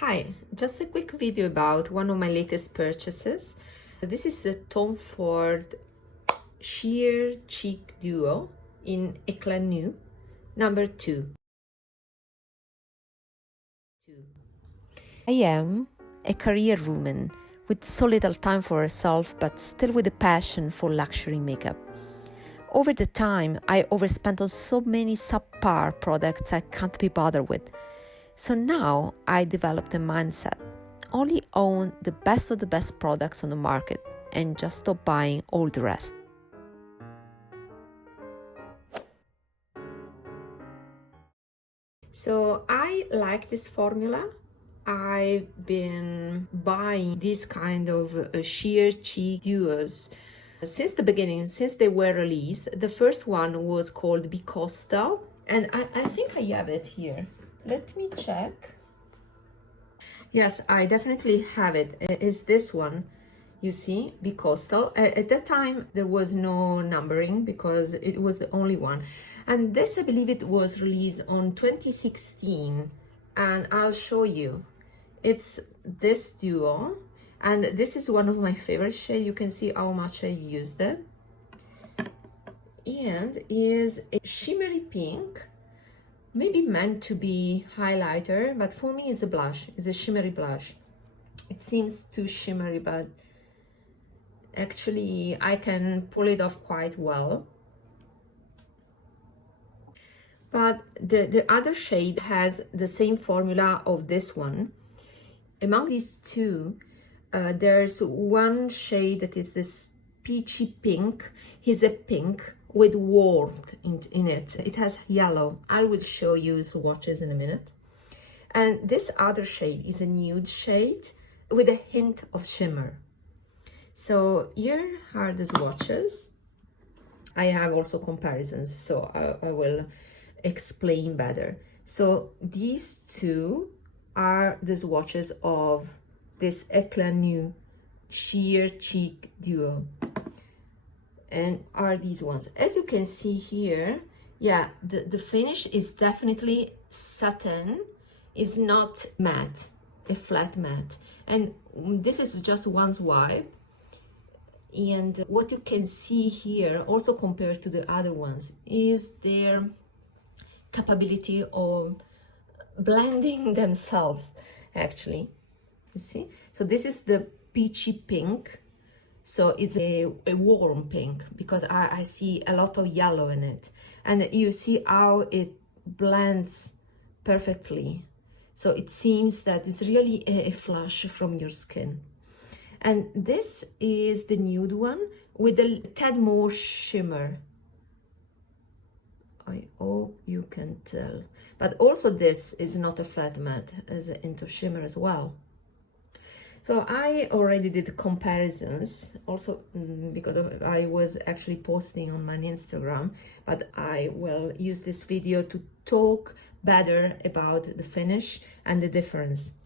Hi, just a quick video about one of my latest purchases. This is the Tom Ford Sheer Cheek Duo in Éclat number 2. I am a career woman with so little time for herself, but still with a passion for luxury makeup. Over the time, I overspent on so many subpar products I can't be bothered with. So now I developed a mindset. Only own the best of the best products on the market and just stop buying all the rest. So I like this formula. I've been buying these kind of sheer cheek duos since the beginning, since they were released. The first one was called Bicoastal, and I think I have it here. Let me check. Yes, I definitely have it. It's this one, you see, Bicoastal. At that time, there was no numbering because it was the only one. And this, I believe it was released on 2016. And I'll show you. It's this duo. And this is one of my favorite shades. You can see how much I've used it. And is a shimmery pink. Maybe meant to be highlighter, but for me it's a blush. It's a shimmery blush. It seems too shimmery, but actually I can pull it off quite well. But the other shade has the same formula of this one. Among these two, there's one shade that is this peachy pink. It's a pink with warmth in it. It has yellow. I will show you swatches in a minute. And this other shade is a nude shade with a hint of shimmer. So here are the swatches. I have also comparisons, so I will explain better. So these two are the swatches of this Éclat Sheer Cheek Duo. And are these ones. As you can see here, yeah, the finish is definitely satin, is not matte, a flat matte. And this is just one swipe. And what you can see here, also compared to the other ones, is their capability of blending themselves, actually. You see? So this is the peachy pink. So it's a warm pink because I see a lot of yellow in it. And you see how it blends perfectly. So it seems that it's really a flush from your skin. And this is the nude one with a tad more shimmer. I hope you can tell. But also this is not a flat matte, as a hint of shimmer as well. So I already did comparisons also because I was actually posting on my Instagram, but I will use this video to talk better about the finish and the difference.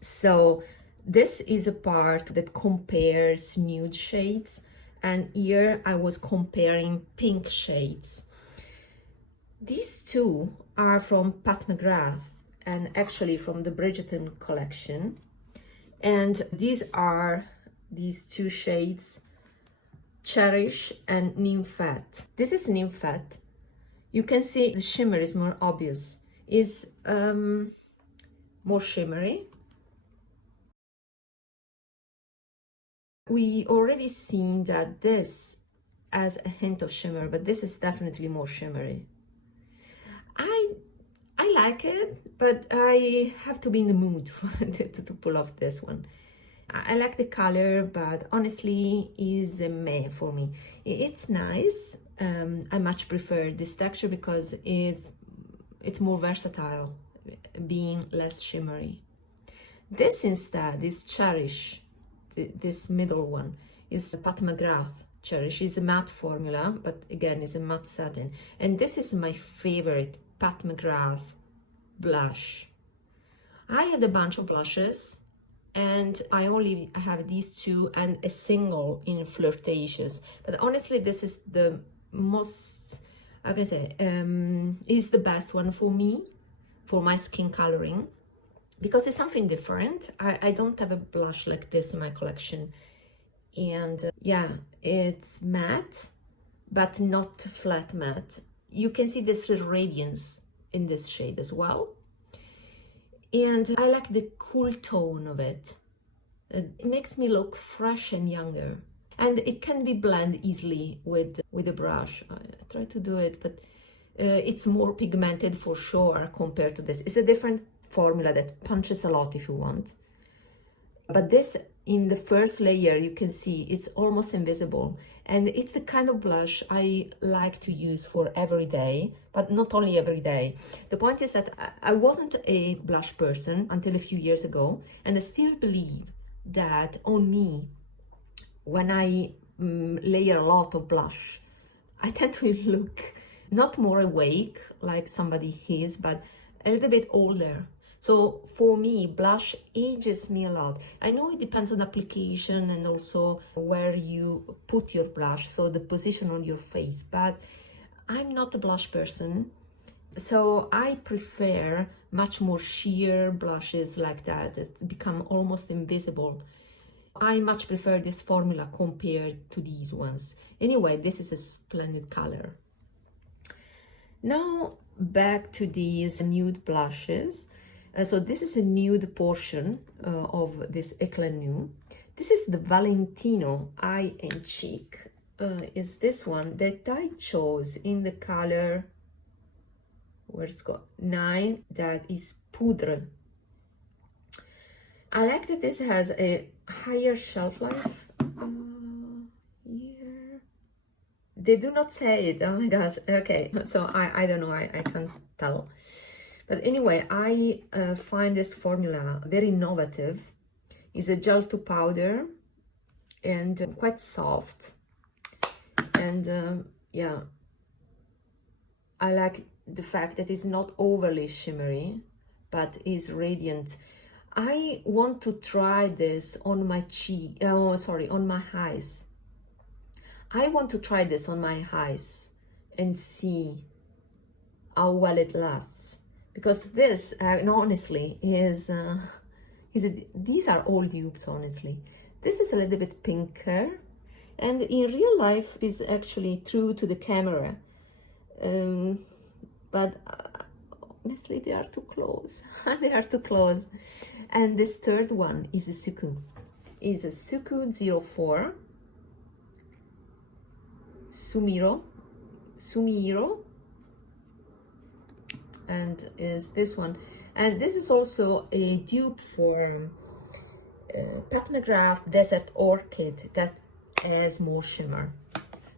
So this is a part that compares nude shades, and here I was comparing pink shades. These two are from Pat McGrath and actually from the Bridgerton collection. And these are these two shades, Cherish and Nymphette. This is Nymphette. You can see the shimmer is more obvious, is more shimmery. We already seen that this has a hint of shimmer, but this is definitely more shimmery. I like it, but I have to be in the mood to pull off this one. I like the color, but honestly, is a meh for me. It's nice. I much prefer this texture because it's more versatile, being less shimmery. This instead is Cherish. This middle one is Pat McGrath Cherish. It's a matte formula, but again, it's a matte satin. And this is my favorite Pat McGrath blush. I had a bunch of blushes and I only have these two and a single in Flirtatious, but honestly this is the most, I can say, is the best one for me, for my skin coloring, because it's something different. I don't have a blush like this in my collection. And yeah, it's matte, but not flat matte. You can see this radiance in this shade as well. And I like the cool tone of it. It makes me look fresh and younger. And it can be blended easily with a brush. I try to do it, but it's more pigmented for sure compared to this. It's a different formula that punches a lot if you want. But this, in the first layer, you can see it's almost invisible. And it's the kind of blush I like to use for every day, but not only every day. The point is that I wasn't a blush person until a few years ago, and I still believe that on me, when I layer a lot of blush, I tend to look not more awake like somebody is, but a little bit older. So for me, blush ages me a lot. I know it depends on application and also where you put your blush, so the position on your face, but I'm not a blush person. So I prefer much more sheer blushes like that become almost invisible. I much prefer this formula compared to these ones. Anyway, this is a splendid color. Now back to these nude blushes. So this is a nude portion of this Éclat Nude. This is the Valentino Eye and Cheek. Is this one that I chose in the color, where's it got 9, that is Poudre. I like that this has a higher shelf life. Here. They do not say it, oh my gosh, okay, so I don't know, I can't tell. But anyway, I find this formula very innovative. It's a gel to powder and quite soft. And yeah, I like the fact that it's not overly shimmery, but is radiant. I want to try this on my cheek, on my eyes. I want to try this on my eyes and see how well it lasts. Because this, honestly, these are all dupes, honestly. This is a little bit pinker, and in real life is actually true to the camera. But honestly, they are too close. They are too close. And this third one is the Suqqu. Is a Suqqu 04 Sumiiro. And is this one, and this is also a dupe for McGrath Desert Orchid that has more shimmer.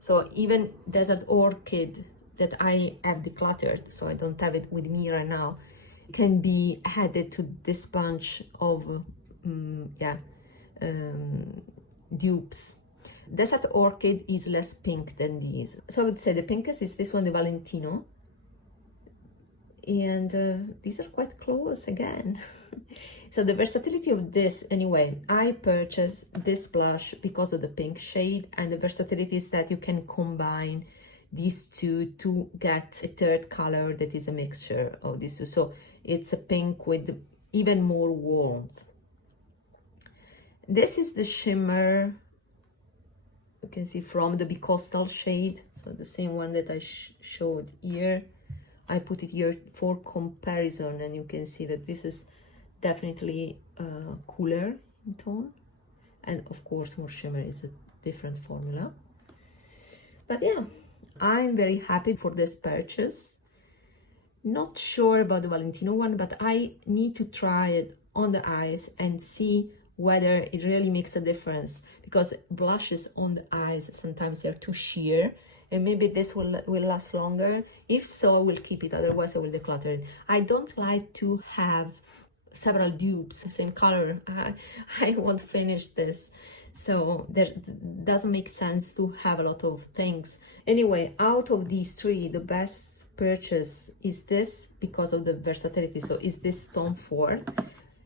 So even Desert Orchid that I have decluttered, so I don't have it with me right now, can be added to this bunch of dupes. Desert Orchid is less pink than these, so I would say the pinkest is this one, the Valentino. And these are quite close again. So the versatility of this, anyway, I purchased this blush because of the pink shade, and the versatility is that you can combine these two to get a third color that is a mixture of these two. So it's a pink with even more warmth. This is the shimmer, you can see, from the Bicoastal shade, so the same one that I showed here. I put it here for comparison, and you can see that this is definitely cooler in tone, and of course more shimmer is a different formula. But yeah, I'm very happy for this purchase. Not sure about the Valentino one, but I need to try it on the eyes and see whether it really makes a difference, because blushes on the eyes sometimes they're too sheer. And maybe this will last longer. If so, I will keep it, otherwise I will declutter it. I don't like to have several dupes, the same color. I won't finish this. So there doesn't make sense to have a lot of things. Anyway, out of these three, the best purchase is this because of the versatility. So is this Tom Ford.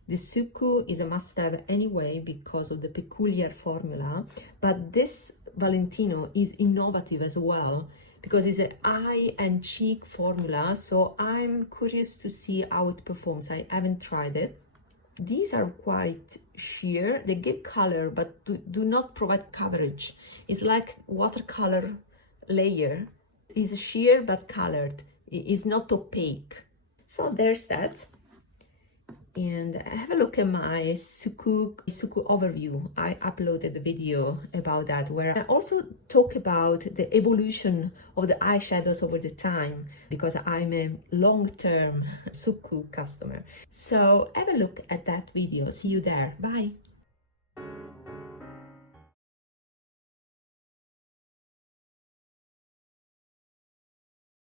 The Suqqu is a must-have anyway because of the peculiar formula, but this Valentino is innovative as well because it's an eye and cheek formula, so I'm curious to see how it performs. I haven't tried it. These are quite sheer. They give color, but do not provide coverage. It's like watercolor layer. It's sheer but colored. It is not opaque. So there's that. And have a look at my Suqqu overview. I uploaded a video about that, where I also talk about the evolution of the eyeshadows over the time, because I'm a long-term Suqqu customer. So have a look at that video. See you there. Bye.